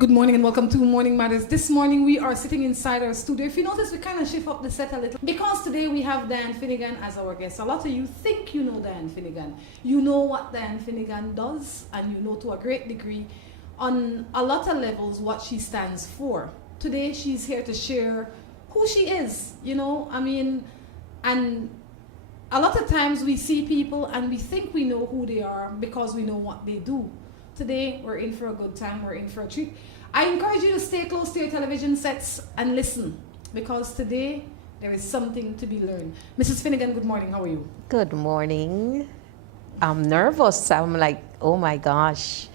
Good morning and welcome to Morning Matters. This morning we are sitting inside our studio. If you notice, we kind of shift up the set a little because today we have Dianne Finnegan as our guest. A lot of you think you know Dianne Finnegan. You know what Dianne Finnegan does, and you know to a great degree on a lot of levels what she stands for. Today she's here to share who she is, and a lot of times we see people and we think we know who they are because we know what they do. Today, we're in for a good time, we're in for a treat. I encourage you to stay close to your television sets and listen, because today there is something to be learned. Mrs. Finnegan, good morning, how are you? Good morning. I'm nervous. I'm like, oh my gosh.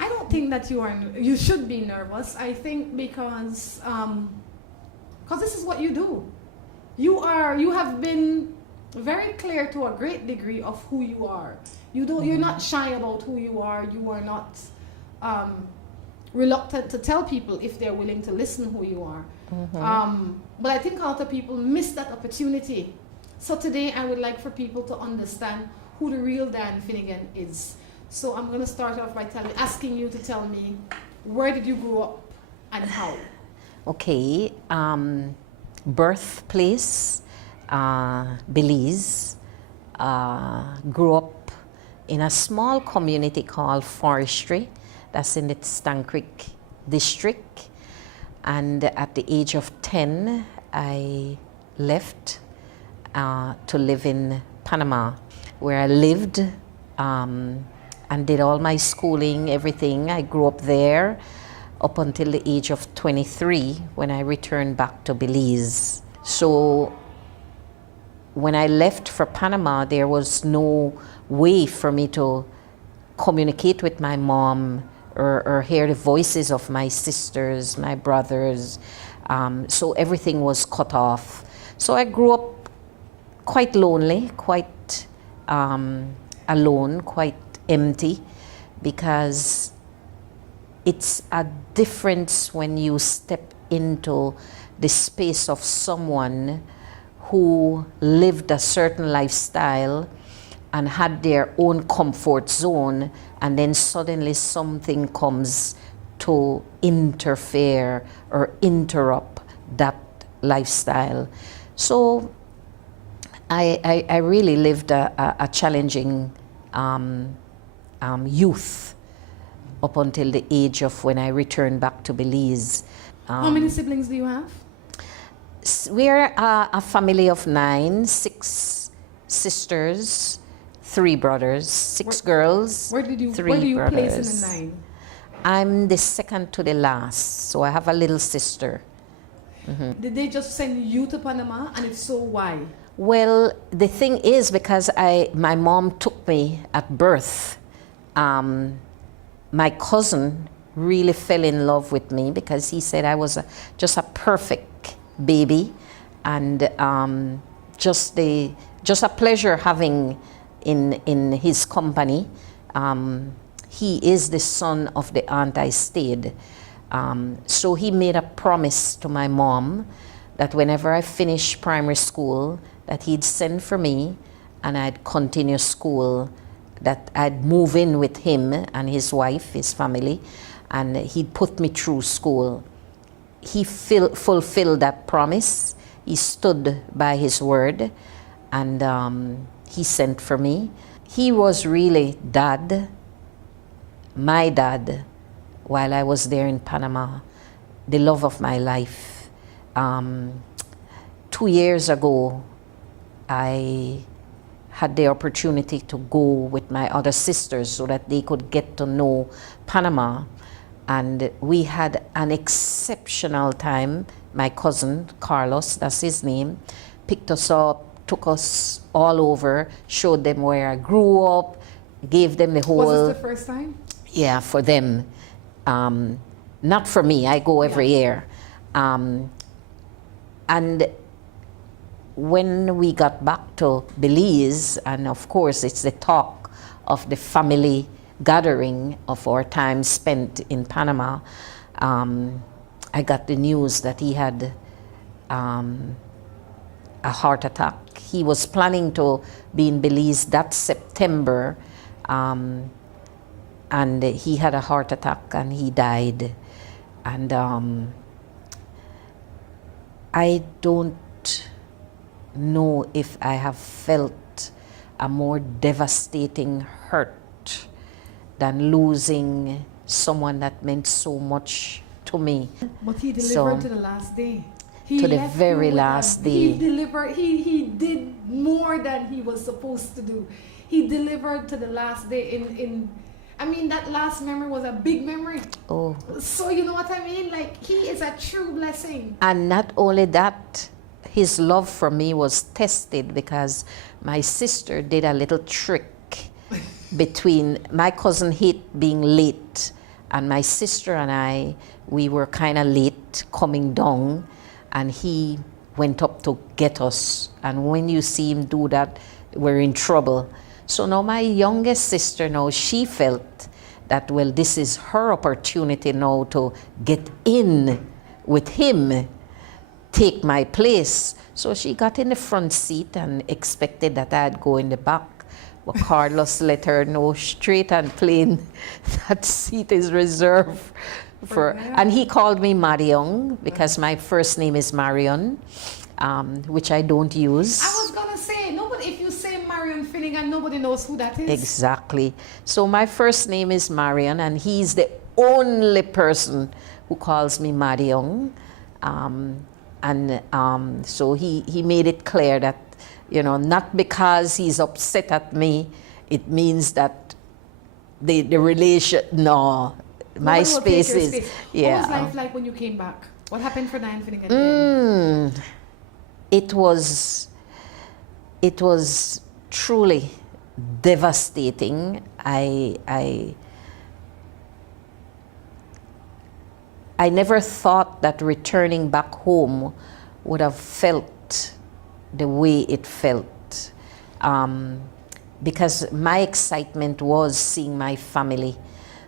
I don't think that you should be nervous. I think because this is what you do. You have been very clear to a great degree of who you are. You're not shy about who you are. You are not reluctant to tell people if they're willing to listen who you are. But I think a lot of people miss that opportunity. So today I would like for people to understand who the real Dianne Finnegan is. So I'm going to start off by asking you to tell me, where did you grow up and how? Okay. Birthplace, Belize. Grew up in a small community called Forestry, that's in the Stan Creek district. And at the age of 10, I left to live in Panama, where I lived and did all my schooling, everything. I grew up there up until the age of 23 when I returned back to Belize. So when I left for Panama, there was no way for me to communicate with my mom or hear the voices of my sisters, my brothers. So everything was cut off. So I grew up quite lonely, quite alone, quite empty, because it's a difference when you step into the space of someone who lived a certain lifestyle and had their own comfort zone, and then suddenly something comes to interfere or interrupt that lifestyle. So I really lived a challenging youth up until the age of when I returned back to Belize. How many siblings do you have? We're a family of 9, 6 sisters, 3 brothers, 6 girls, Where do you brothers. place in the 9? I'm the second to the last, so I have a little sister. Did they just send you to Panama, and if so, why? Well, the thing is, because my mom took me at birth, my cousin really fell in love with me because he said I was just a perfect baby, and just a pleasure having in his company. He is the son of the aunt I stayed. So he made a promise to my mom that whenever I finished primary school, that he'd send for me and I'd continue school, that I'd move in with him and his wife, his family, and he'd put me through school. He fulfilled that promise. He stood by his word, and he sent for me. He was really my dad, while I was there in Panama, the love of my life. 2 years ago, I had the opportunity to go with my other sisters so that they could get to know Panama. And we had an exceptional time. My cousin, Carlos, that's his name, picked us up, took us all over, showed them where I grew up, gave them the whole... Was this the first time? Yeah, for them. Not for me, I go every year. And when we got back to Belize, and of course it's the talk of the family gathering of our time spent in Panama, I got the news that he had a heart attack. He was planning to be in Belize that September, and he had a heart attack and he died. And I don't know if I have felt a more devastating hurt than losing someone that meant so much to me. But he delivered to the last day. To the very last day. He delivered, he did more than he was supposed to do. He delivered to the last day I mean, that last memory was a big memory. Oh. So you know what I mean? Like, he is a true blessing. And not only that, his love for me was tested because my sister did a little trick between my cousin hate being late, and my sister and I, we were kind of late coming down, and he went up to get us. And when you see him do that, we're in trouble. So now my youngest sister, now she felt that, well, this is her opportunity now to get in with him, take my place. So she got in the front seat and expected that I'd go in the back. But Carlos let her know straight and plain that seat is reserved for, and he called me Marion because my first name is Marion, which I don't use. I was gonna say, nobody, if you say Marion Finnegan, nobody knows who that is. Exactly. So my first name is Marion, and he's the only person who calls me Marion. So he made it clear that, you know, not because he's upset at me, it means that the relation, no. My space is, space. yeah. What was life like when you came back? What happened for Dianne Finnegan again? It was truly devastating. I never thought that returning back home would have felt the way it felt, because my excitement was seeing my family.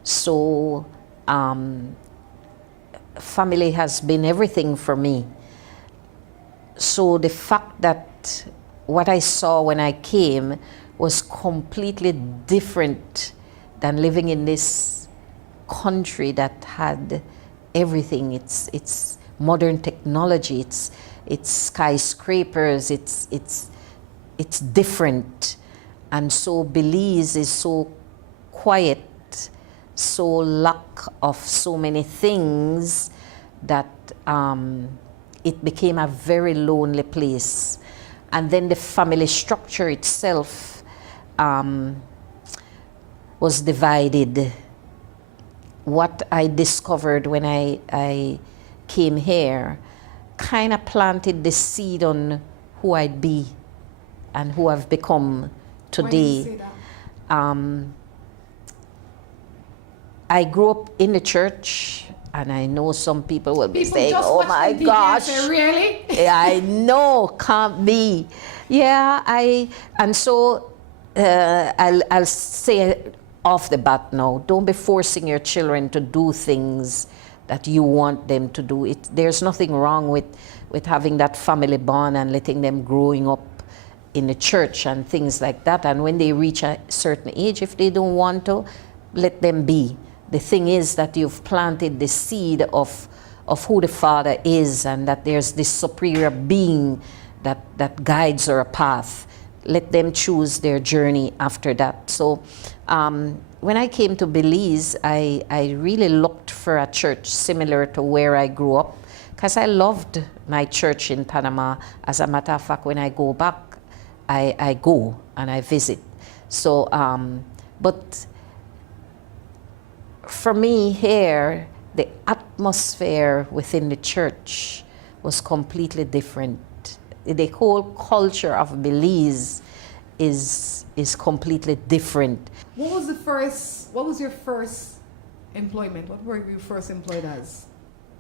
So family has been everything for me. So the fact that what I saw when I came was completely different than living in this country that had everything. It's modern technology, it's skyscrapers, it's different. And so Belize is so quiet, so lack of so many things that it became a very lonely place. And then the family structure itself was divided. What I discovered when I came here kind of planted the seed on who I'd be and who I've become today. Why do you say that? I grew up in the church, and I know some people will be saying, oh my gosh. Say, really? I know, can't be. Yeah, and so I'll say off the bat now, don't be forcing your children to do things that you want them to do. There's nothing wrong with having that family bond and letting them growing up in the church and things like that. And when they reach a certain age, if they don't want to, let them be. The thing is that you've planted the seed of who the Father is, and that there's this superior being that guides our path. Let them choose their journey after that. So when I came to Belize, I really looked for a church similar to where I grew up, because I loved my church in Panama. As a matter of fact, when I go back, I go and I visit. So, but for me here, the atmosphere within the church was completely different. The whole culture of Belize is completely different. What was your first employment? What were you first employed as?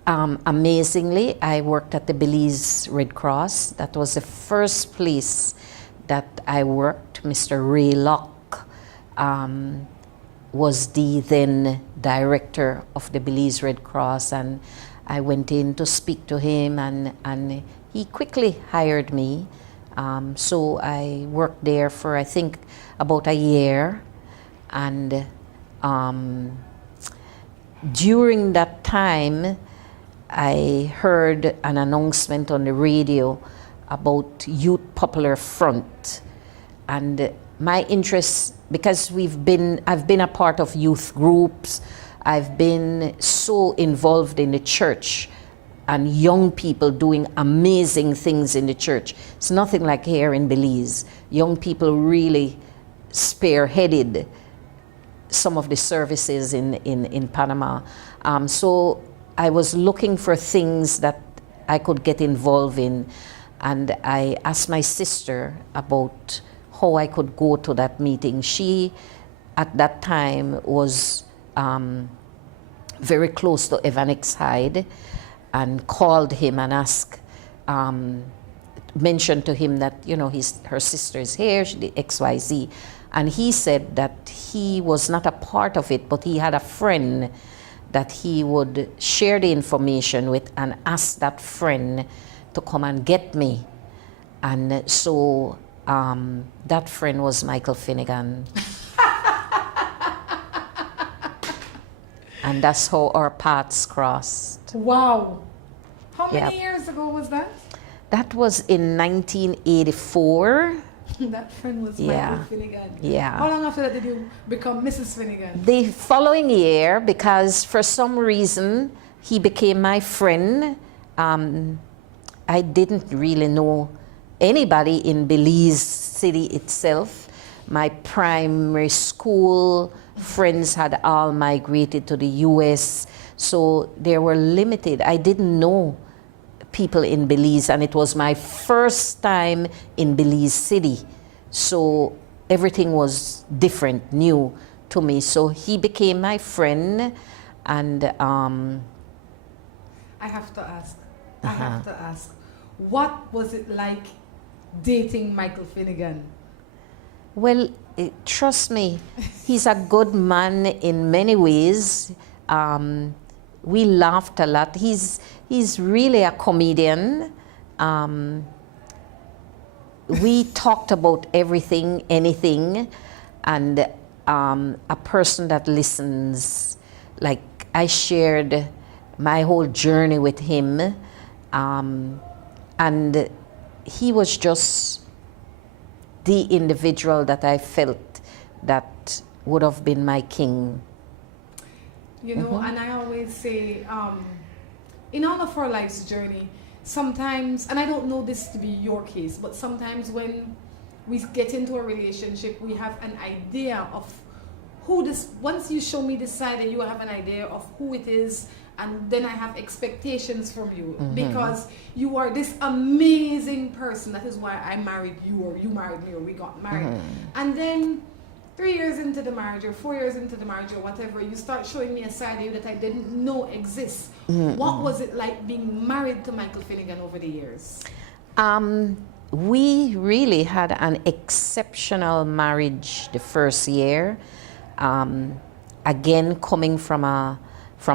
Amazingly, I worked at the Belize Red Cross. That was the first place that I worked. Mr. Ray Locke was the then director of the Belize Red Cross, and I went in to speak to him, and he quickly hired me. So I worked there for, I think, about a year, and during that time, I heard an announcement on the radio about Youth Popular Front. And my interest, because I've been a part of youth groups, I've been so involved in the church and young people doing amazing things in the church. It's nothing like here in Belize. Young people really spearheaded some of the services in Panama. So I was looking for things that I could get involved in, and I asked my sister about how I could go to that meeting. She, at that time, was very close to Evanix Hyde, and called him and asked, mentioned to him that, you know, her sister is here, she did XYZ. And he said that he was not a part of it, but he had a friend that he would share the information with and ask that friend to come and get me. And so that friend was Michael Finnegan. And that's how our paths crossed. Wow. How many years ago was that? That was in 1984. That friend was Michael Finnegan. Yeah. How long after that did you become Mrs. Finnegan? The following year, because for some reason he became my friend. I didn't really know anybody in Belize City itself. My primary school friends had all migrated to the US, so they were limited. I didn't know people in Belize, and it was my first time in Belize City. So everything was different, new to me. So he became my friend, and I have to ask, what was it like dating Michael Finnegan? Well, trust me, he's a good man in many ways. We laughed a lot. He's really a comedian. We talked about everything, anything, and a person that listens. Like, I shared my whole journey with him, and he was just the individual that I felt that would have been my king. You know, and I always say, in all of our life's journey, sometimes, and I don't know this to be your case, but sometimes when we get into a relationship, we have an idea of who this, once you show me this side, you have an idea of who it is, and then I have expectations from you because you are this amazing person. That is why I married you, or you married me, or we got married. And then 3 years into the marriage, or 4 years into the marriage, or whatever, you start showing me a side of you that I didn't know exists. What was it like being married to Michael Finnegan over the years? We really had an exceptional marriage the first year. Again, coming from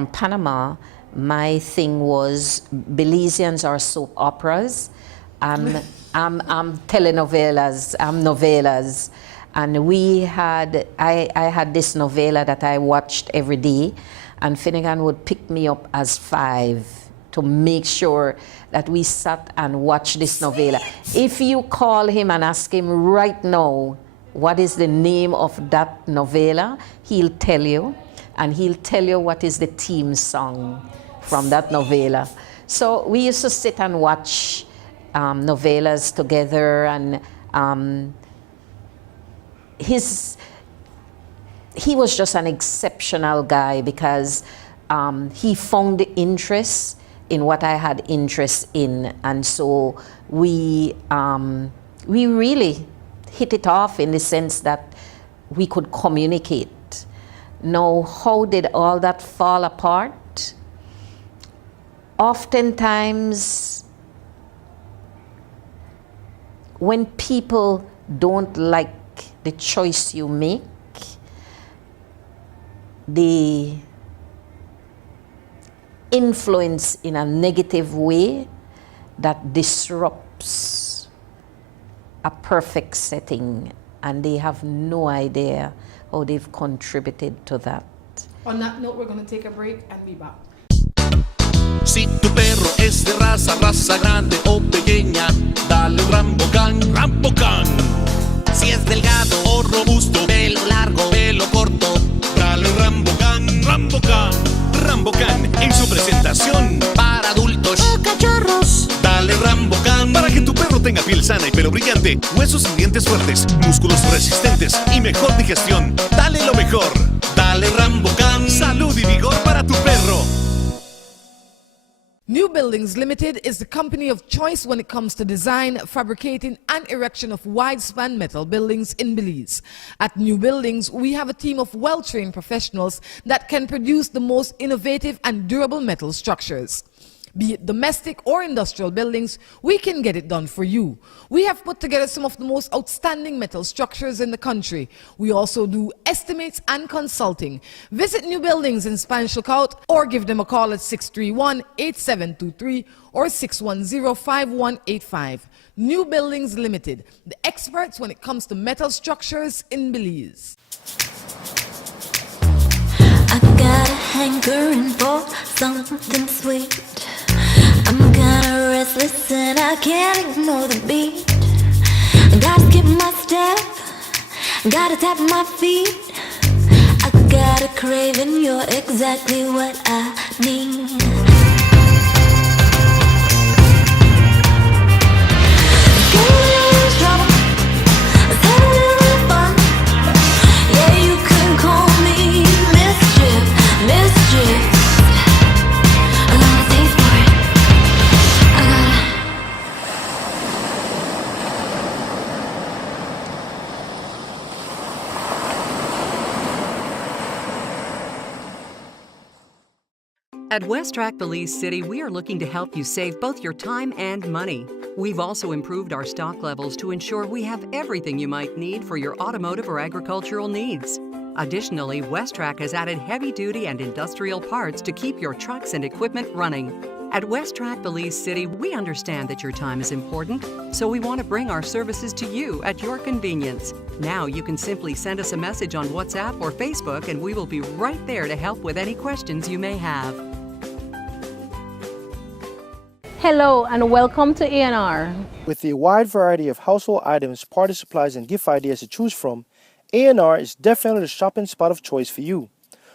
Panama, my thing was Belizeans are soap operas. I'm telenovelas, I'm novelas. And I had this novela that I watched every day, and Finnegan would pick me up as 5 to make sure that we sat and watched this novela. If you call him and ask him right now, what is the name of that novela, he'll tell you, and he'll tell you what is the theme song from that novela. So we used to sit and watch novelas together, and he was just an exceptional guy because he found the interest in what I had interest in, and so we really hit it off in the sense that we could communicate. Now, how did all that fall apart? Oftentimes, when people don't like the choice you make, they influence in a negative way that disrupts a perfect setting, and they have no idea how they've contributed to that. On that note, we're going to take a break and be back. Si tu perro es de raza grande o pequeña, dale Rambocan, Rambocan. Si es delgado o robusto, pelo largo, pelo corto, dale Rambocan, Rambocan. Rambocan en su presentación para adultos o cachorros. Dale Rambocan para que tu perro tenga piel sana y pelo brillante, huesos y dientes fuertes, músculos resistentes y mejor digestión. Dale lo mejor. Dale Rambocan. Salud y vigor para tu perro. New Buildings Limited is the company of choice when it comes to design, fabricating and erection of wide-span metal buildings in Belize. At New Buildings, we have a team of well-trained professionals that can produce the most innovative and durable metal structures. Be it domestic or industrial buildings, we can get it done for you. We have put together some of the most outstanding metal structures in the country. We also do estimates and consulting. Visit New Buildings in Spanish Lookout or give them a call at 631-8723 or 610-5185. New Buildings Limited, the experts when it comes to metal structures in Belize. I got a hankering for something sweet. I'm kinda restless and I can't ignore the beat. Gotta skip my step, gotta tap my feet. I got a craving, you're exactly what I need. Get a little trouble, let's have a little fun. Yeah, you can call me mischief, mischief. I got a taste for it. I gotta. At West Track Belize City, we are looking to help you save both your time and money. We've also improved our stock levels to ensure we have everything you might need for your automotive or agricultural needs. Additionally, West Track has added heavy-duty and industrial parts to keep your trucks and equipment running. At West Track Belize City, we understand that your time is important, so we want to bring our services to you at your convenience. Now you can simply send us a message on WhatsApp or Facebook and we will be right there to help with any questions you may have. Hello and welcome to A&R. With a wide variety of household items, party supplies, and gift ideas to choose from, A&R is definitely the shopping spot of choice for you.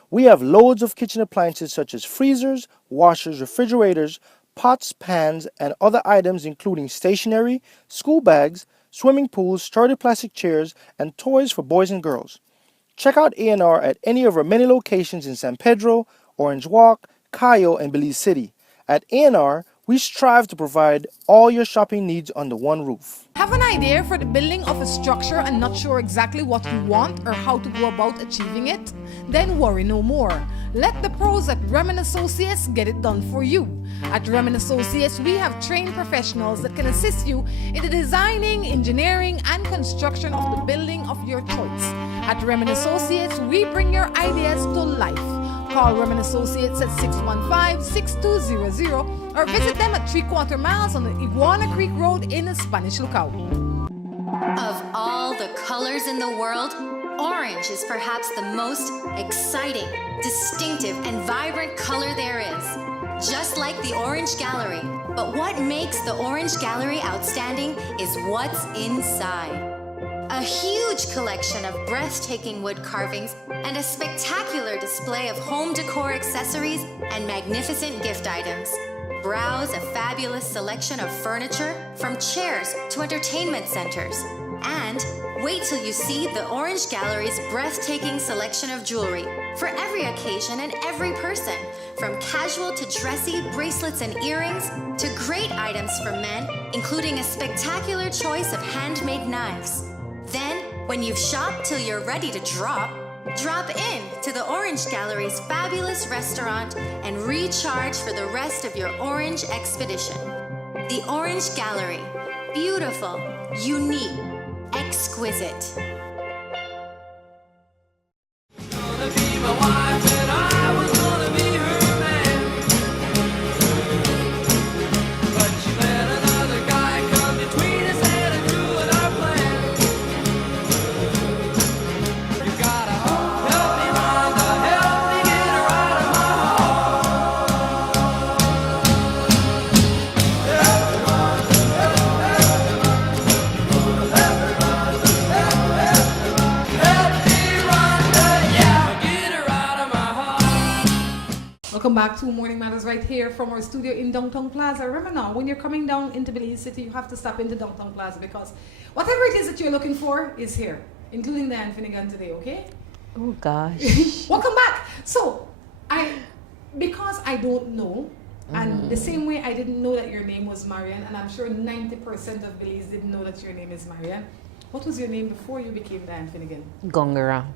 We have loads of kitchen appliances such as freezers, washers, refrigerators, pots, pans, and other items including stationery, school bags, swimming pools, sturdy plastic chairs, and toys for boys and girls. Check out A&R at any of our many locations in San Pedro, Orange Walk, Cayo, and Belize City. At A&R, we strive to provide all your shopping needs under one roof. Have an idea for the building of a structure and not sure exactly what you want or how to go about achieving it? Then worry no more. Let the pros at Remen Associates get it done for you. At Remen Associates, we have trained professionals that can assist you in the designing, engineering, and construction of the building of your choice. At Remen Associates, we bring your ideas to life. Call Remen Associates at 615-6200 or visit them at 3/4 miles on the Iguana Creek Road in Spanish Lookout. Of all the colors in the world, orange is perhaps the most exciting, distinctive, and vibrant color there is. Just like the Orange Gallery. But what makes the Orange Gallery outstanding is what's inside. A huge collection of breathtaking wood carvings and a spectacular display of home decor accessories and magnificent gift items. Browse a fabulous selection of furniture from chairs to entertainment centers. And wait till you see the Orange Gallery's breathtaking selection of jewelry for every occasion and every person, from casual to dressy bracelets and earrings to great items for men, including a spectacular choice of handmade knives. Then, when you've shopped till you're ready to drop in to the Orange Gallery's fabulous restaurant and recharge for the rest of your orange expedition. The Orange Gallery. Beautiful, unique, exquisite. Welcome back to Morning Matters right here from our studio in Downtown Plaza. Remember now, when you're coming down into Belize City, you have to stop into Downtown Plaza because whatever it is that you're looking for is here, including Dianne Finnegan today, okay? Oh gosh. Welcome back. So, because I don't know, and the same way I didn't know that your name was Marian, and I'm sure 90% of Belize didn't know that your name is Marian. What was your name before you became Dianne Finnegan? Gongara.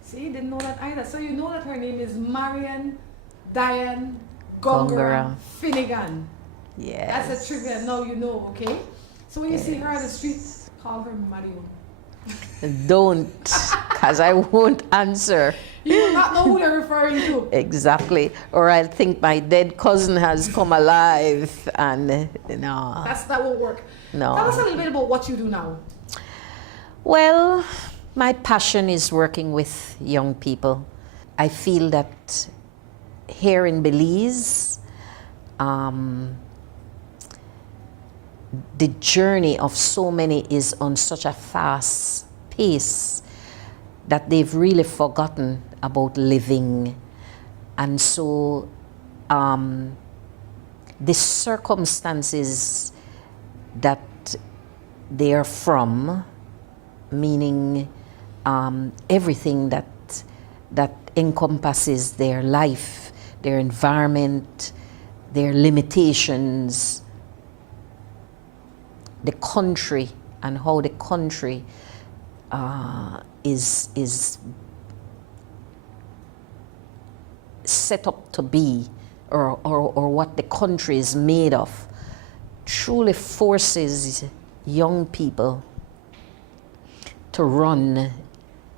See, didn't know that either. So you know that her name is Marian Dianne Gongara Finnegan. Yes. That's a trivia. Now you know, okay? So when you see her on the street, call her Marion. Don't, because I won't answer. You will not know who they're referring to. Exactly. Or I'll think my dead cousin has come alive and no. That won't work. No. Tell us a little bit about what you do now. Well, my passion is working with young people. I feel that here in Belize, the journey of so many is on such a fast pace that they've really forgotten about living. And so the circumstances that they are from, meaning everything that encompasses their life, their environment, their limitations, the country and how the country is set up to be, or what the country is made of, truly forces young people to run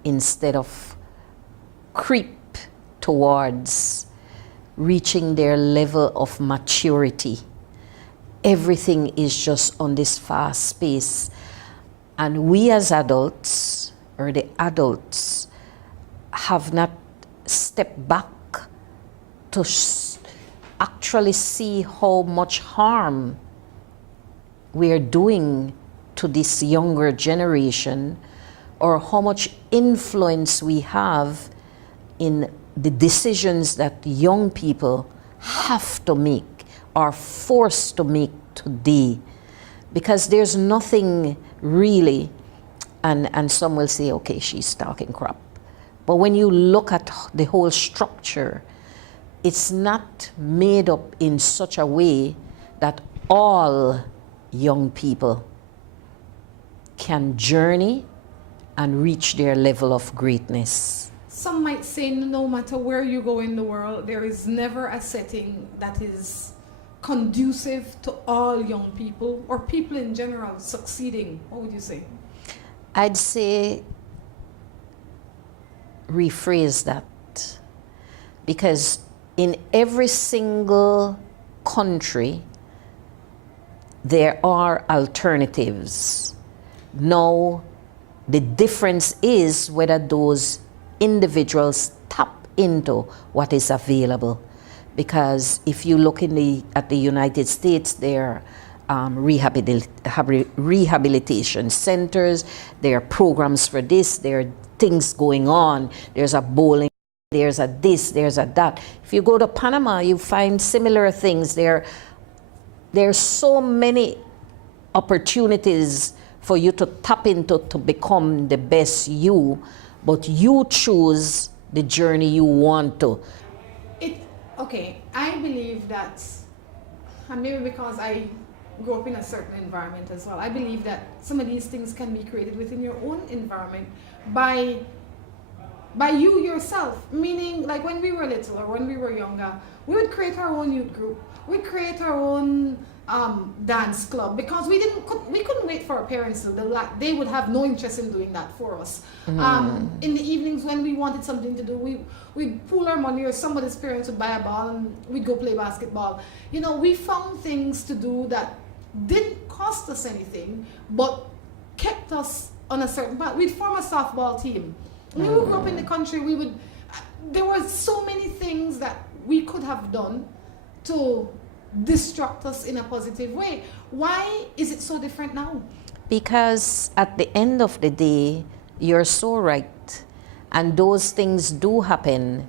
instead of creep towards reaching their level of maturity. Everything is just on this fast pace. And we as adults, or the adults, have not stepped back to actually see how much harm we are doing to this younger generation, or how much influence we have in the decisions that young people have to make, are forced to make today. Because there's nothing really, and some will say, okay, she's talking crap. But when you look at the whole structure, it's not made up in such a way that all young people can journey and reach their level of greatness. Some might say no matter where you go in the world, there is never a setting that is conducive to all young people or people in general succeeding. What would you say? I'd say rephrase that, because in every single country there are alternatives. Now the difference is whether those individuals tap into what is available. Because if you look at the United States, there are rehabilitation centers, there are programs for this, there are things going on, there's a bowling, there's a this, there's a that. If you go to Panama, you find similar things. There's so many opportunities for you to tap into to become the best you, but you choose the journey you want to. Okay, I believe that, and maybe because I grew up in a certain environment as well, I believe that some of these things can be created within your own environment by you yourself. Meaning, like when we were little or when we were younger, we would create our own youth group. We'd create our own dance club, because we couldn't wait for our parents to do that. They would have no interest in doing that for us. In the evenings when we wanted something to do, we'd pool our money, or somebody's parents would buy a ball and we'd go play basketball. You know, we found things to do that didn't cost us anything but kept us on a certain path. We'd form a softball team. When we grew up in the country, there were so many things that we could have done to distract us in a positive way. Why is it so different now? Because at the end of the day, you're so right, and those things do happen,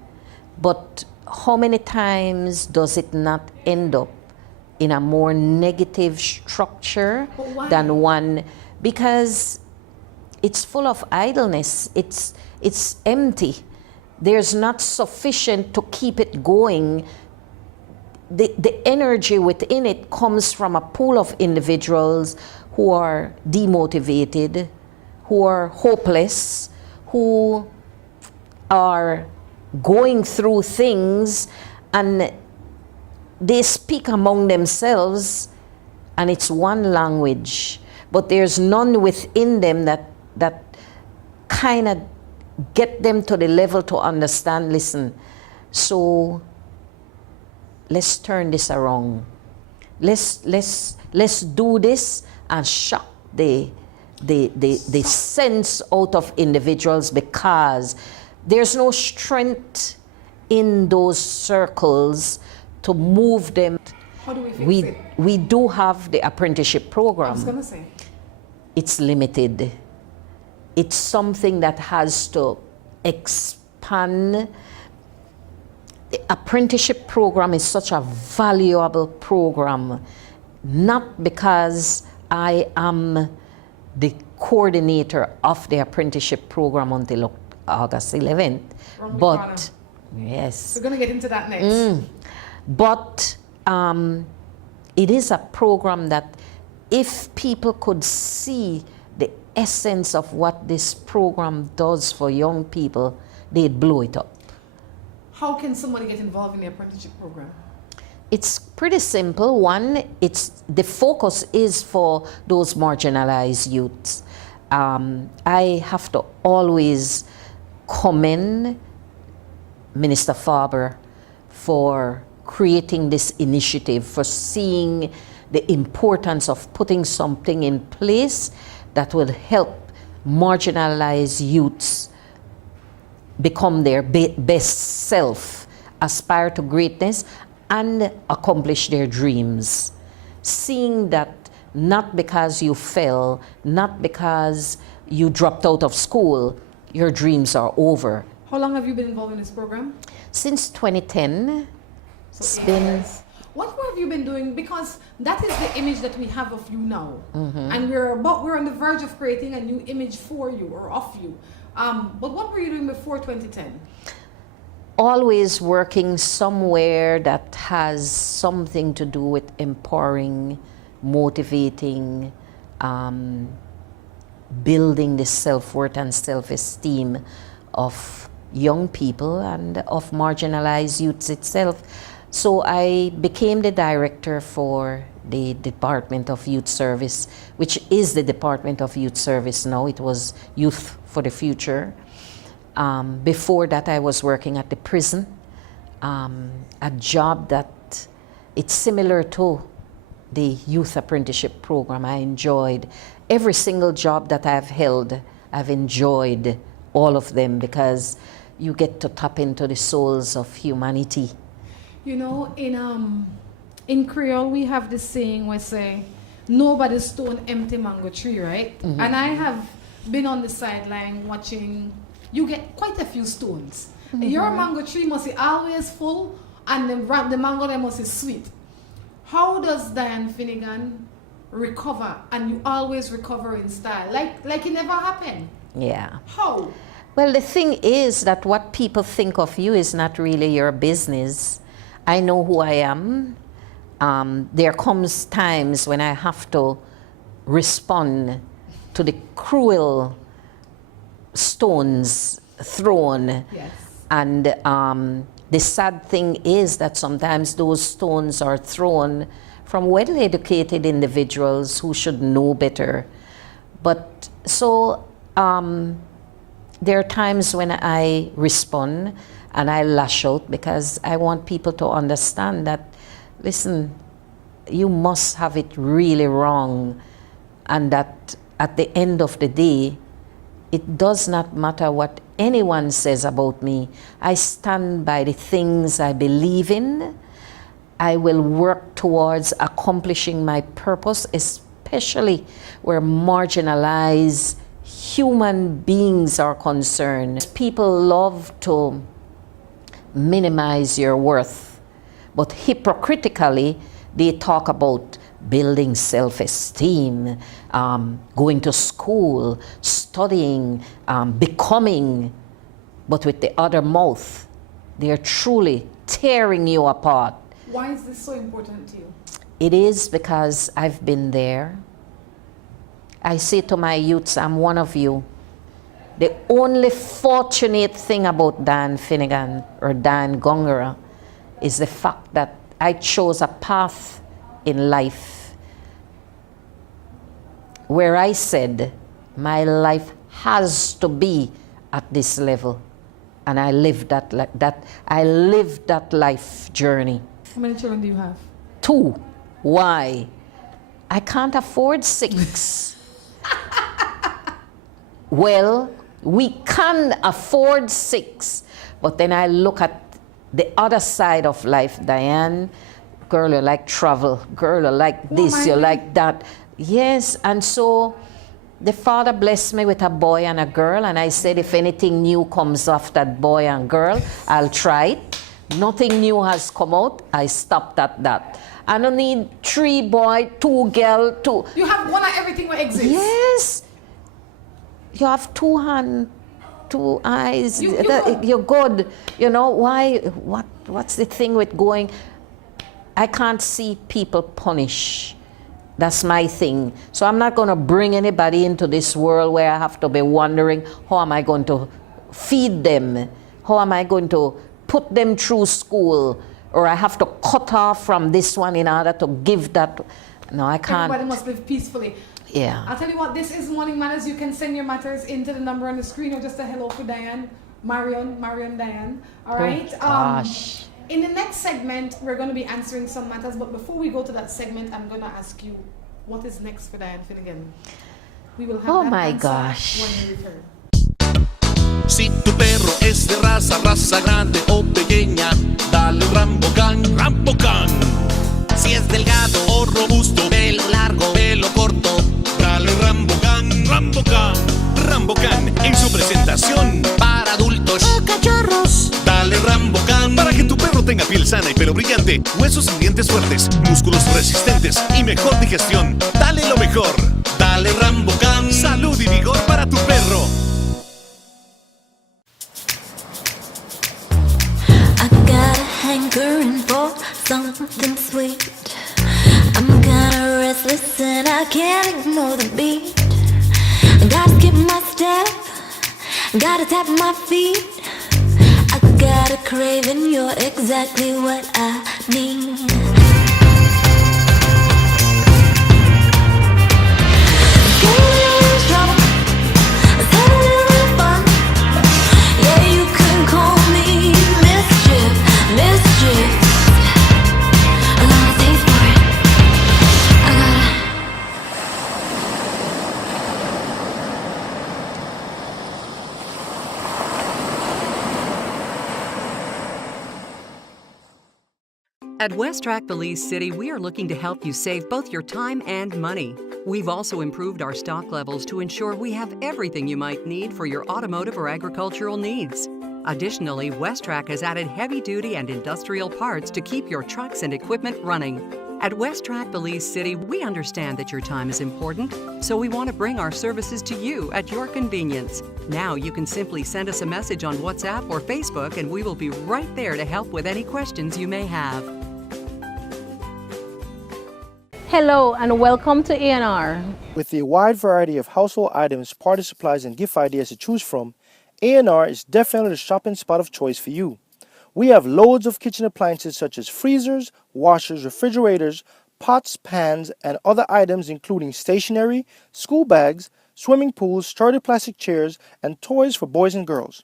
but how many times does it not end up in a more negative structure than one? Because it's full of idleness. It's empty. There's not sufficient to keep it going. The energy within it comes from a pool of individuals who are demotivated, who are hopeless, who are going through things, and they speak among themselves, and it's one language, but there's none within them that kind of get them to the level to understand, listen, so let's turn this around. Let's do this and shock the sense out of individuals, because there's no strength in those circles to move them. How do we fix it? We do have the apprenticeship program. I was going to say. It's limited. It's something that has to expand. The apprenticeship program is such a valuable program, not because I am the coordinator of the apprenticeship program until August 11th, but yes. We're going to get into that next. But it is a program that if people could see the essence of what this program does for young people, they'd blow it up. How can somebody get involved in the apprenticeship program? It's pretty simple. One, the focus is for those marginalized youths. I have to always commend Minister Farber for creating this initiative, for seeing the importance of putting something in place that will help marginalized youths become their best self, aspire to greatness, and accomplish their dreams. Seeing that not because you fell, not because you dropped out of school, your dreams are over. How long have you been involved in this program? Since 2010. So 8 years. What have you been doing? Because that is the image that we have of you now. And we're on the verge of creating a new image for you or of you. But what were you doing before 2010? Always working somewhere that has something to do with empowering, motivating, building the self-worth and self-esteem of young people and of marginalized youths itself. So I became the director for the Department of Youth Service, which is the Department of Youth Service now. It was Youth for the Future. Before that, I was working at the prison, a job that it's similar to the youth apprenticeship program. I enjoyed every single job that I've held. I've enjoyed all of them because you get to tap into the souls of humanity. You know, in Creole, we have this saying where say, nobody stone empty mango tree, right? And I have been on the sideline watching. You get quite a few stones. Your mango tree must be always full, and the mango there must be sweet. How does Dianne Finnegan recover, and you always recover in style, like it never happened? Yeah. How? Well, the thing is that what people think of you is not really your business. I know who I am. There comes times when I have to respond to the cruel stones thrown. Yes. And the sad thing is that sometimes those stones are thrown from well-educated individuals who should know better. But so there are times when I respond and I lash out because I want people to understand that, listen, you must have it really wrong, and that at the end of the day, it does not matter what anyone says about me. I stand by the things I believe in. I will work towards accomplishing my purpose, especially where marginalized human beings are concerned. People love to minimize your worth. But hypocritically, they talk about building self-esteem, going to school, studying, becoming, but with the other mouth, they're truly tearing you apart. Why is this so important to you? It is because I've been there. I say to my youths, I'm one of you. The only fortunate thing about Dan Finnegan or Dan Gongora is the fact that I chose a path in life where I said my life has to be at this level, and I lived that life journey. How many children do you have? 2. Why? I can't afford 6. Well, we can afford 6, but then I look at the other side of life. Dianne, girl, you like travel. Girl, you like this, you like that. Yes, and so the Father blessed me with a boy and a girl, and I said if anything new comes off that boy and girl, I'll try it. Nothing new has come out, I stopped at that. I don't need 3 boy, 2 girl, 2. You have one of everything that exists. Yes. You have 2 hands, 2 eyes. You're good. You know, why? What's the thing with going? I can't see people punish. That's my thing. So I'm not going to bring anybody into this world where I have to be wondering, how am I going to feed them? How am I going to put them through school? Or I have to cut off from this one in order to give that. No, I can't. Everybody must live peacefully. Yeah. I'll tell you what, this is Morning Matters. You can send your matters into the number on the screen or just a hello for Dianne. Marion, Dianne. All right. Oh, gosh. In the next segment, we're going to be answering some matters. But before we go to that segment, I'm going to ask you, what is next for Dianne Finnegan? We will have that my answer gosh. when we return. Si tu perro es de raza grande o pequeña, dale Rambocan, Rambocan. Si es delgado o robusto, pelo largo, pelo corto, dale Rambocan, Rambocan. Rambocan en su presentación para adultos o cachorros. Dale Rambocan para que tu perro tenga piel sana y pelo brillante, huesos y dientes fuertes, músculos resistentes y mejor digestión. Dale lo mejor. Dale Rambocan. Salud y vigor para tu perro. Hankering for something sweet. I'm kinda restless and I can't ignore the beat. Gotta skip my step, gotta tap my feet. I got a craving, you're exactly what I need. At West Track Belize City, we are looking to help you save both your time and money. We've also improved our stock levels to ensure we have everything you might need for your automotive or agricultural needs. Additionally, West Track has added heavy-duty and industrial parts to keep your trucks and equipment running. At West Track Belize City, we understand that your time is important, so we want to bring our services to you at your convenience. Now you can simply send us a message on WhatsApp or Facebook, and we will be right there to help with any questions you may have. Hello and welcome to A&R. With a wide variety of household items, party supplies, and gift ideas to choose from, A&R is definitely the shopping spot of choice for you. We have loads of kitchen appliances such as freezers, washers, refrigerators, pots, pans, and other items including stationery, school bags, swimming pools, sturdy plastic chairs, and toys for boys and girls.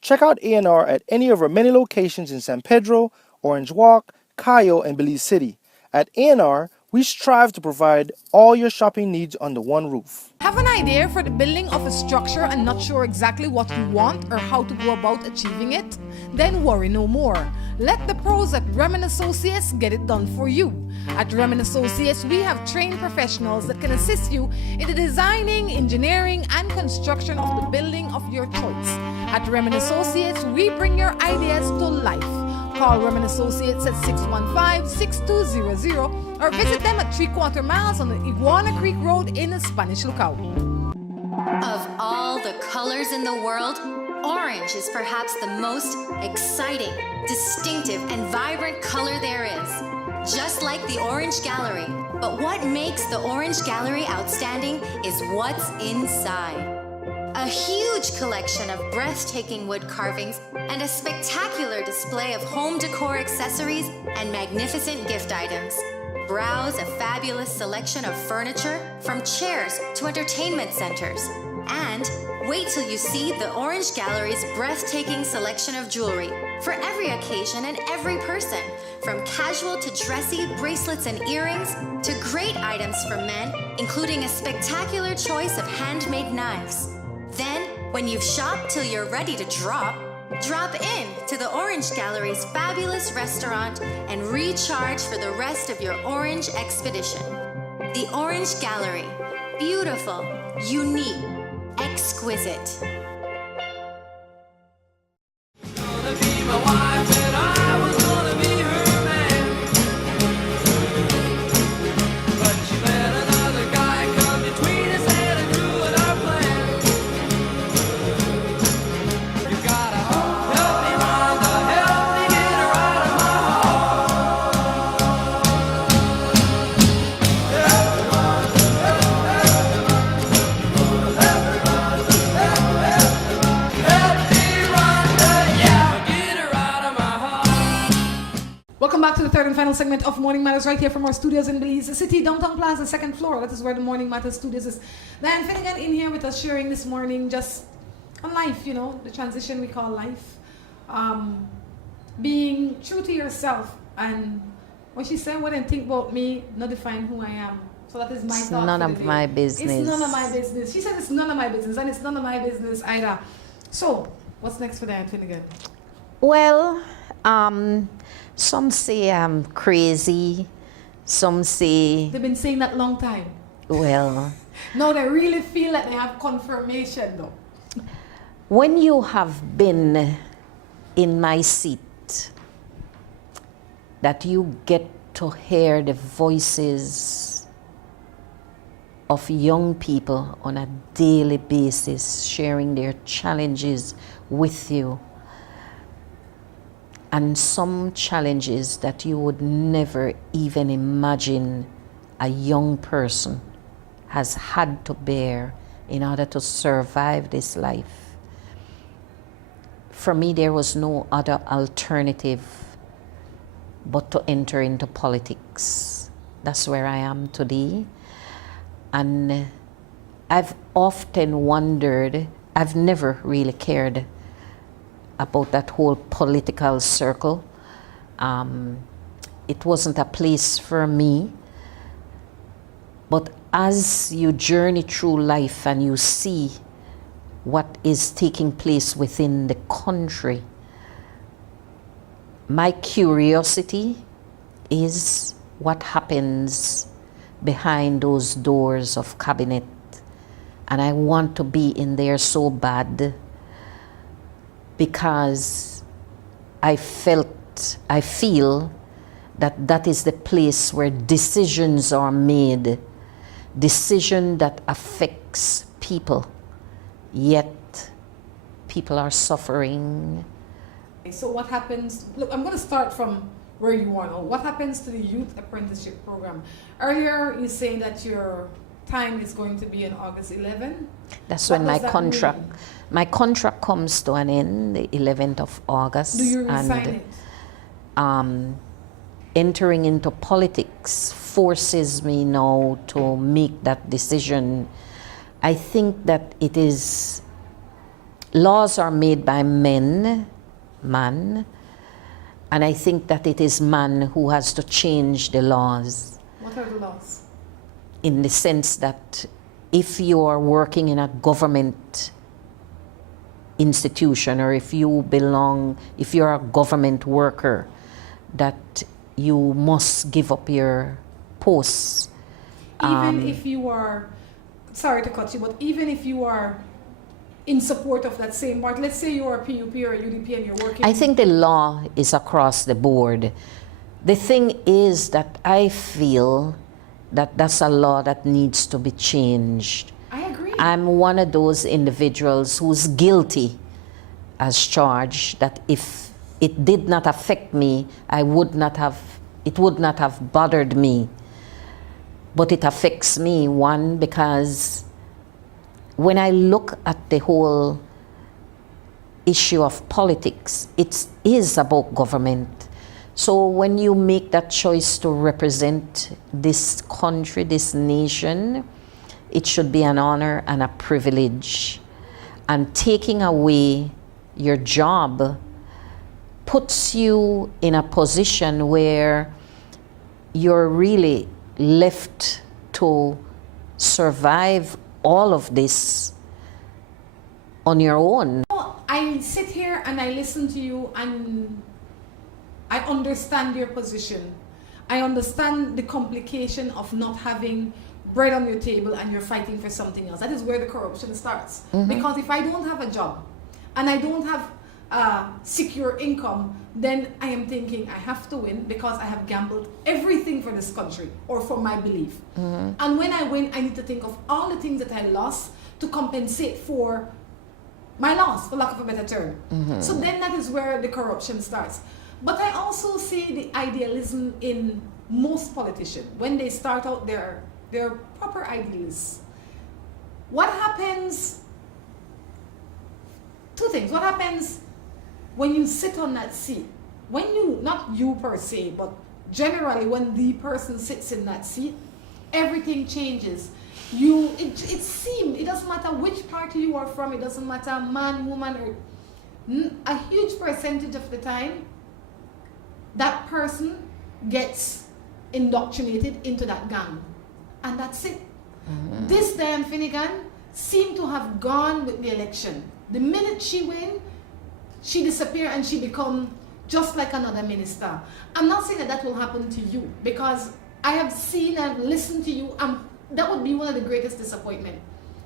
Check out A&R at any of our many locations in San Pedro, Orange Walk, Cayo, and Belize City. At A&R, we strive to provide all your shopping needs under one roof. Have an idea for the building of a structure and not sure exactly what you want or how to go about achieving it? then worry no more. Let the pros at Remen Associates get it done for you. At Remen Associates, we have trained professionals that can assist you in the designing, engineering, and construction of the building of your choice. At Remen Associates, we bring your ideas to life. Call Remen Associates at 615-6200 or visit them at 3/4 miles on the Iguana Creek Road in the Spanish Lookout. Of all the colors in the world, orange is perhaps the most exciting, distinctive, and vibrant color there is. Just like the Orange Gallery. But what makes the Orange Gallery outstanding is what's inside. A huge collection of breathtaking wood carvings and a spectacular display of home decor accessories and magnificent gift items. Browse a fabulous selection of furniture, from chairs to entertainment centers. And wait till you see the Orange Gallery's breathtaking selection of jewelry for every occasion and every person, from casual to dressy bracelets and earrings to great items for men, including a spectacular choice of handmade knives. Then, when you've shopped till you're ready to drop in to the Orange Gallery's fabulous restaurant and recharge for the rest of your orange expedition. The Orange Gallery. Beautiful, unique, exquisite. Welcome back to the third and final segment of Morning Matters right here from our studios in Belize City, Downtown Plaza, second floor. That is where the Morning Matters studios is. Dianne Finnegan in here with us, sharing this morning just on life, you know, the transition we call life. Being true to yourself. And what she said, what I think about me, not define who I am. So that is my It's thought. none of my business. It's none of my business. She said it's none of my business, and it's none of my business either. So, what's next for Dianne Finnegan? Well, some say I'm crazy. Some say, They've been saying that long time. well, No, they really feel like they have confirmation though. when you have been in my seat, that you get to hear the voices of young people on a daily basis, sharing their challenges with you, and some challenges that you would never even imagine a young person has had to bear in order to survive this life. For me, there was no other alternative but to enter into politics. That's where I am today. And I've often wondered, I've never really cared about that whole political circle. It wasn't a place for me. But as you journey through life and you see what is taking place within the country, my curiosity is what happens behind those doors of cabinet. And I want to be in there so bad, because I feel that that is the place where decisions are made, decision that affects people, yet people are suffering. So what happens, look, I'm going to start from where you are now. What happens to the youth apprenticeship program? Earlier you saying that your time is going to be on August 11. That's What when does that mean? my contract comes to an end, the 11th of August. Do you resign and, it? Entering into politics forces me now to make that decision. I think that it is, laws are made by man, and I think that it is man who has to change the laws. What are the laws? In the sense that if you are working in a government institution, or if you're a government worker, that you must give up your posts. Even if you are, sorry to cut you, but even if you are in support of that same party, let's say you are a PUP or a UDP and you're working. I think the law is across the board. The thing is that I feel that that's a law that needs to be changed. I agree. I'm one of those individuals who's guilty as charged, that if it did not affect me, it would not have bothered me. But it affects me, one, because when I look at the whole issue of politics, it is about government. So when you make that choice to represent this country, this nation, it should be an honor and a privilege. And taking away your job puts you in a position where you're really left to survive all of this on your own. I sit here and I listen to you and I understand your position. I understand the complication of not having bread on your table and you're fighting for something else. That is where the corruption starts. Because if I don't have a job and I don't have secure income, then I am thinking I have to win because I have gambled everything for this country or for my belief. And when I win, I need to think of all the things that I lost to compensate for my loss, for lack of a better term. So then that is where the corruption starts. But I also see the idealism in most politicians. When they start out, they're proper idealists. What happens? Two things. What happens when you sit on that seat? When you, not you per se, but generally when the person sits in that seat, everything changes. It doesn't matter which party you are from, it doesn't matter man, woman, or a huge percentage of the time, that person gets indoctrinated into that gang. And that's it. This Dianne Finnegan seemed to have gone with the election. The minute she win, she disappear and she become just like another minister. I'm not saying that that will happen to you, because I have seen and listened to you, and that would be one of the greatest disappointment.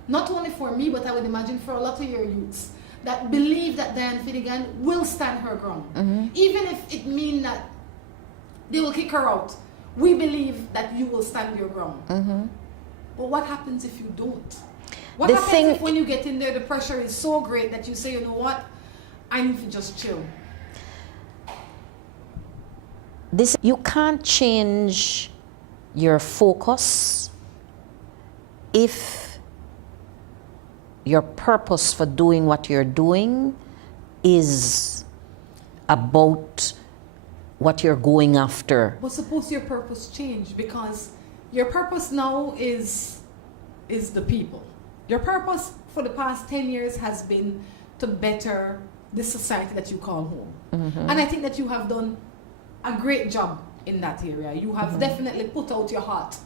Not only for me, but I would imagine for a lot of your youths that believe that Dianne Finnegan will stand her ground. Even if it means that they will kick her out, we believe that you will stand your ground. But what happens if you don't? What happens if when you get in there, the pressure is so great that you say, you know what, I need to just chill? You can't change your focus if your purpose for doing what you're doing is about what you're going after. But suppose your purpose changed, because your purpose now is the people. Your purpose for the past 10 years has been to better the society that you call home. And I think that you have done a great job in that area. You have definitely put out your heart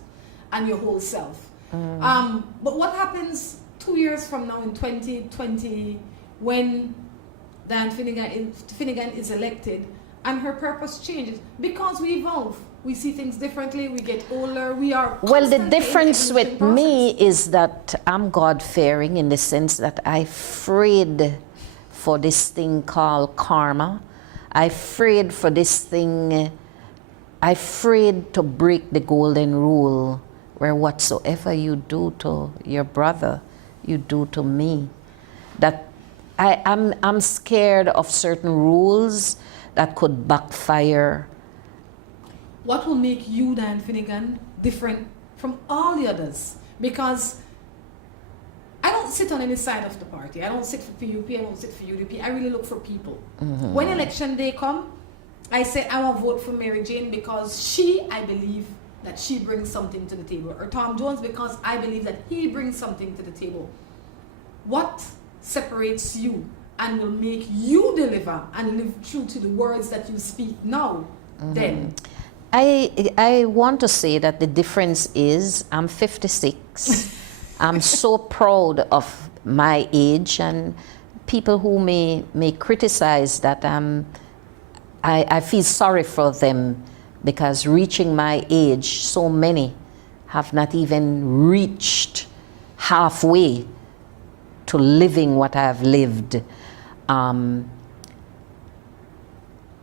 and your whole self. But what happens 2 years from now in 2020 when Dianne Finnegan is elected and her purpose changes? Because we evolve. We see things differently, we get older, we are... Well, the difference with me is that I'm God-fearing in the sense that I afraid for this thing called karma. I afraid for this thing, I afraid to break the golden rule where whatsoever you do to your brother, you do to me. That I'm scared of certain rules that could backfire. What will make you, Dianne Finnegan, different from all the others? Because I don't sit on any side of the party. I don't sit for PUP, I don't sit for UDP. I really look for people. When election day come, I say I will vote for Mary Jane because I believe that she brings something to the table. Or Tom Jones because I believe that he brings something to the table. What separates you and will make you deliver and live true to the words that you speak now, then? I want to say that the difference is I'm 56. I'm so proud of my age, and people who may criticize that I feel sorry for them, because reaching my age, so many have not even reached halfway to living what I've lived. I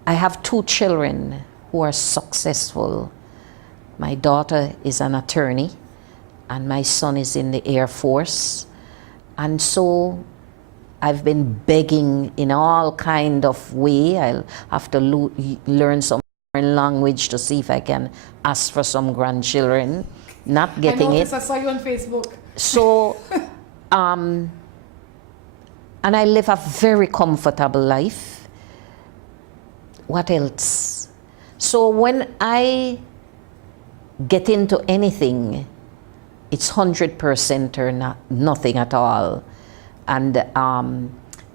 have 2 children who are successful. My daughter is an attorney, and my son is in the Air Force. And so I've been begging in all kind of way. I'll have to learn some foreign language to see if I can ask for some grandchildren. Not getting I it. I saw you on Facebook. So, and I live a very comfortable life. What else? So when I get into anything, it's 100% or not, nothing at all. And,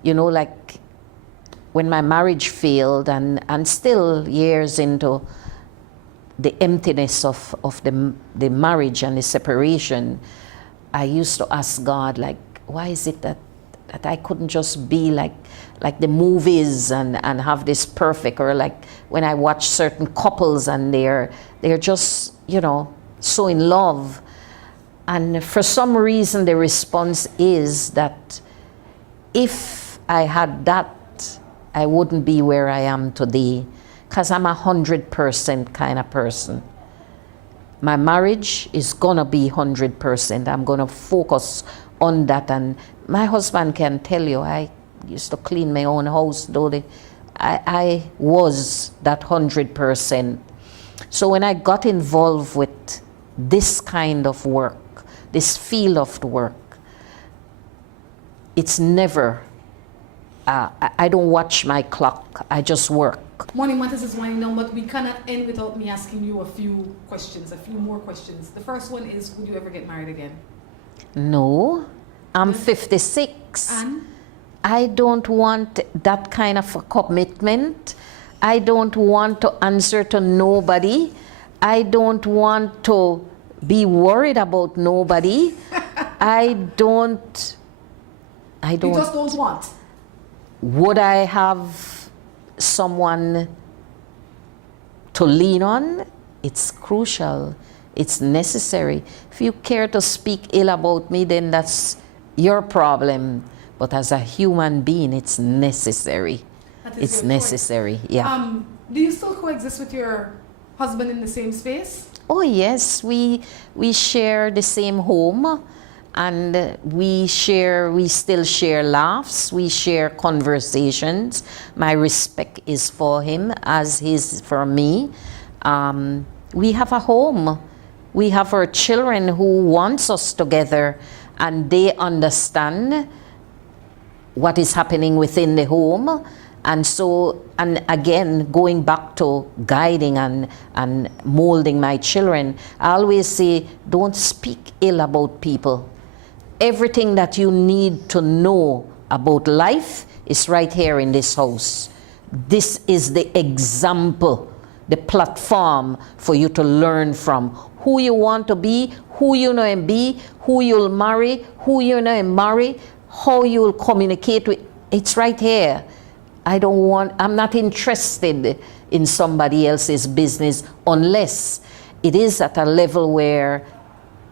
you know, like when my marriage failed, and still years into the emptiness of the marriage and the separation, I used to ask God, like, why is it that I couldn't just be like the movies and have this perfect, or like when I watch certain couples and they're just, you know, so in love. And for some reason, the response is that if I had that, I wouldn't be where I am today, because I'm 100% kind of person. My marriage is gonna be 100%. I'm gonna focus on that. And my husband can tell you, I used to clean my own house, though I was that 100%. So when I got involved with this kind of work, this field of the work, it's never, I don't watch my clock, I just work. Morning Matters is winding down, but we cannot end without me asking you a few questions, a few more questions. The first one is, would you ever get married again? No, I'm 56. And? I don't want that kind of a commitment. I don't want to answer to nobody. I don't want to be worried about nobody. I don't. You just don't want? Would I have someone to lean on? It's crucial. It's necessary. If you care to speak ill about me, then that's your problem. But as a human being, it's necessary. It's necessary, yeah. Do you still coexist with your husband in the same space? Oh yes, we share the same home, and we still share laughs, we share conversations. My respect is for him as his for me. We have a home. We have our children who wants us together, and they understand what is happening within the home. And so, and again, going back to guiding and molding my children, I always say, don't speak ill about people. Everything that you need to know about life is right here in this house. This is the example, the platform for you to learn from. Who you want to be, who you know and be, who you'll marry, who you know and marry, how you'll communicate with. It's right here. I'm not interested in somebody else's business unless it is at a level where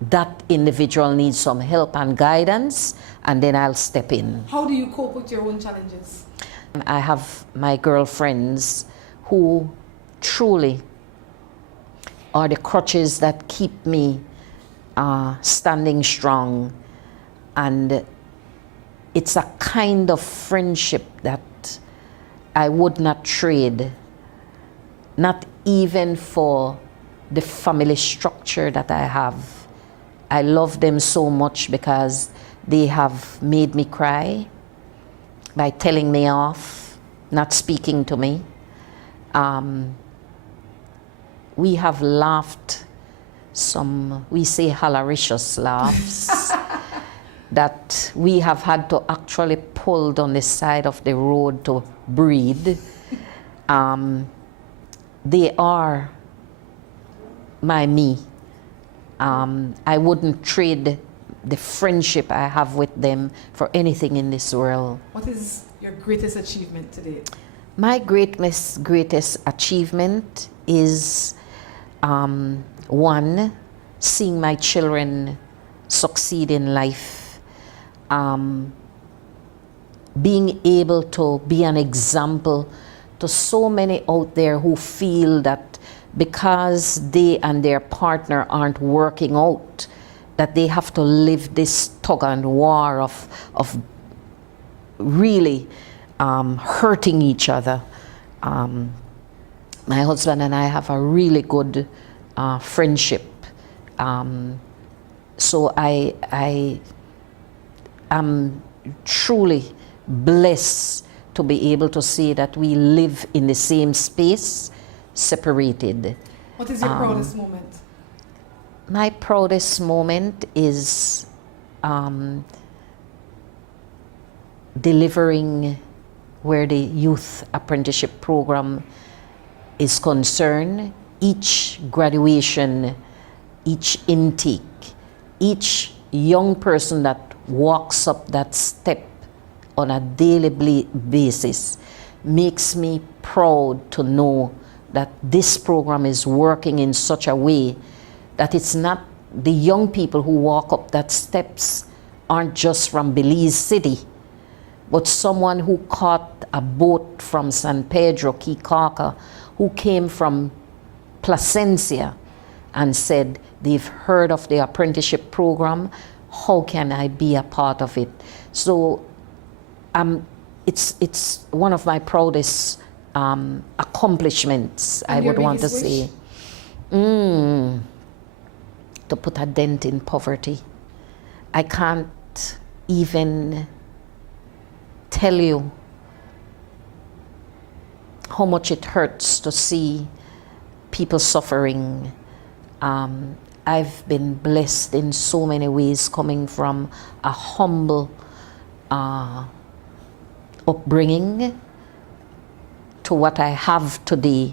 that individual needs some help and guidance, and then I'll step in. How do you cope with your own challenges? I have my girlfriends who truly are the crutches that keep me standing strong, and it's a kind of friendship that I would not trade, not even for the family structure that I have. I love them so much because they have made me cry by telling me off, not speaking to me. We have laughed we say hilarious laughs that we have had to actually pull on the side of the road to breathe. They are my me. I wouldn't trade the friendship I have with them for anything in this world. What is your greatest achievement today? My greatest achievement is one, seeing my children succeed in life, being able to be an example to so many out there who feel that because they and their partner aren't working out, that they have to live this tug and war of really hurting each other. My husband and I have a really good friendship. So I am truly blessed to be able to say that we live in the same space, separated. What is your proudest moment? My proudest moment is delivering where the youth apprenticeship program is concerned. Each graduation, each intake, each young person that walks up that step on a daily basis makes me proud to know that this program is working in such a way that it's not the young people who walk up that steps aren't just from Belize City, but someone who caught a boat from San Pedro, Kikaka, who came from Placencia and said they've heard of the apprenticeship program, how can I be a part of it? So it's one of my proudest accomplishments, And I would want to say. To put a dent in poverty. I can't even tell you how much it hurts to see people suffering. I've been blessed in so many ways, coming from a humble upbringing to what I have today,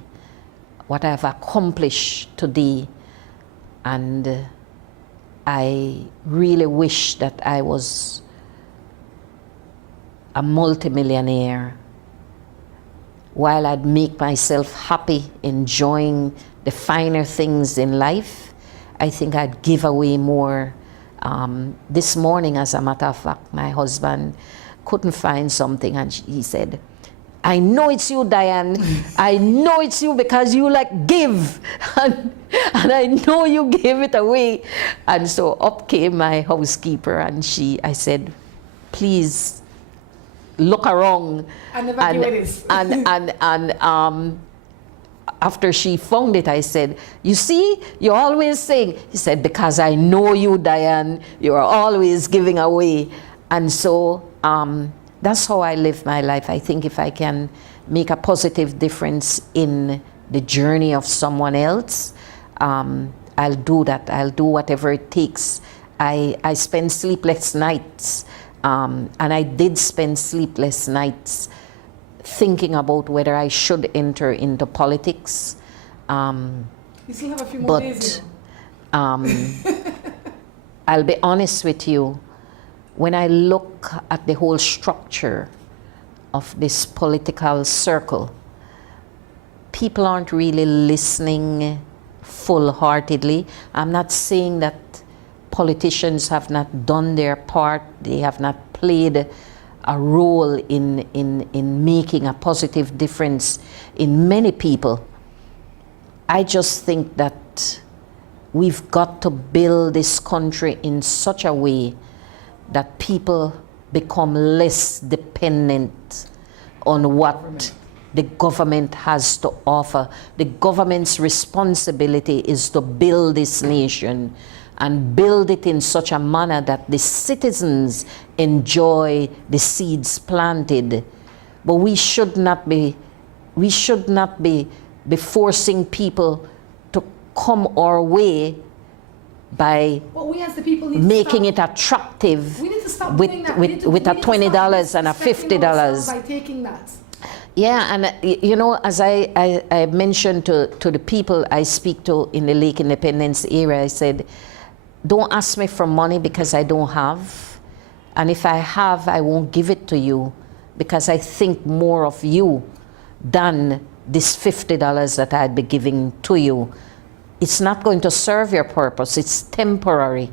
what I've accomplished today. And I really wish that I was a multimillionaire. While I'd make myself happy enjoying the finer things in life, I think I'd give away more. This morning, as a matter of fact, my husband couldn't find something and he said, I know it's you, Dianne. I know it's you because you like give. And I know you gave it away. And so up came my housekeeper and I said, please look around. And after she found it, I said, you see, you're always saying, he said, because I know you, Dianne, you're always giving away. And so that's how I live my life. I think if I can make a positive difference in the journey of someone else, I'll do that. I'll do whatever it takes. I spend sleepless nights, and I did spend sleepless nights thinking about whether I should enter into politics. You still have a few more days, I'll be honest with you. When I look at the whole structure of this political circle, people aren't really listening full-heartedly. I'm not saying that politicians have not done their part, they have not played a role in making a positive difference in many people. I just think that we've got to build this country in such a way that people become less dependent on what the government has to offer. The government's responsibility is to build this nation and build it in such a manner that the citizens enjoy the seeds planted. But we should not be forcing people to come our way by we as the people need making it attractive with a $20 and a $50. By taking that. Yeah, and you know, as I mentioned to the people I speak to in the Lake Independence area, I said, don't ask me for money because I don't have. And if I have, I won't give it to you because I think more of you than this $50 that I'd be giving to you. It's not going to serve your purpose. It's temporary.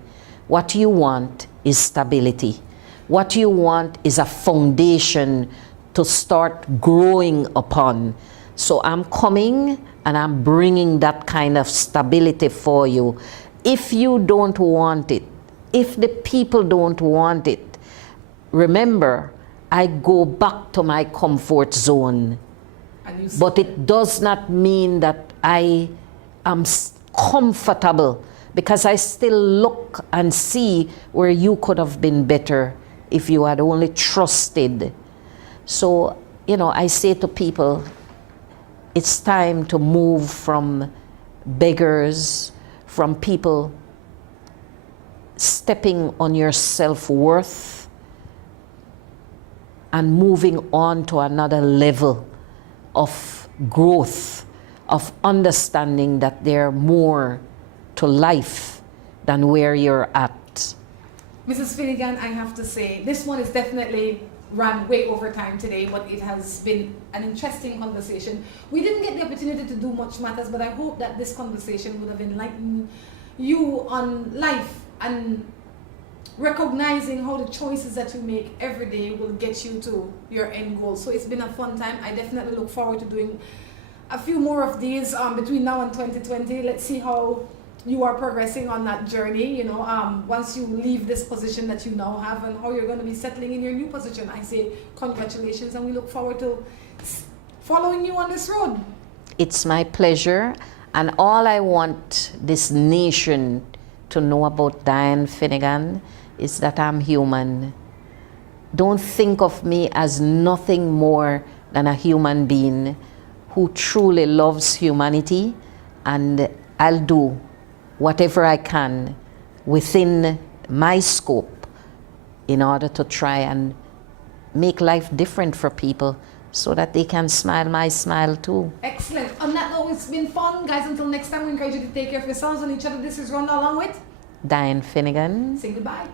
What you want is stability. What you want is a foundation to start growing upon. So I'm coming and I'm bringing that kind of stability for you. If you don't want it, if the people don't want it, remember, I go back to my comfort zone. But it does not mean that I am comfortable, because I still look and see where you could have been better if you had only trusted. So, you know, I say to people, it's time to move from beggars, from people stepping on your self-worth and moving on to another level of growth, of understanding that there's more to life than where you're at. Mrs. Finnegan, I have to say, this one is definitely ran way over time today, but it has been an interesting conversation. We didn't get the opportunity to do much matters, but I hope that this conversation would have enlightened you on life and recognizing how the choices that you make every day will get you to your end goal. So it's been a fun time. I definitely look forward to doing a few more of these between now and 2020. Let's see how you are progressing on that journey, you know, once you leave this position that you now have and how you're going to be settling in your new position. I say congratulations, and we look forward to following you on this road. It's my pleasure, and all I want this nation to know about Dianne Finnegan is that I'm human. Don't think of me as nothing more than a human being who truly loves humanity, and I'll do whatever I can within my scope in order to try and make life different for people so that they can smile my smile too. Excellent. On that note, it's been fun. Guys, until next time, we encourage you to take care of yourselves and each other. This is Rhonda along with Dianne Finnegan. Say goodbye.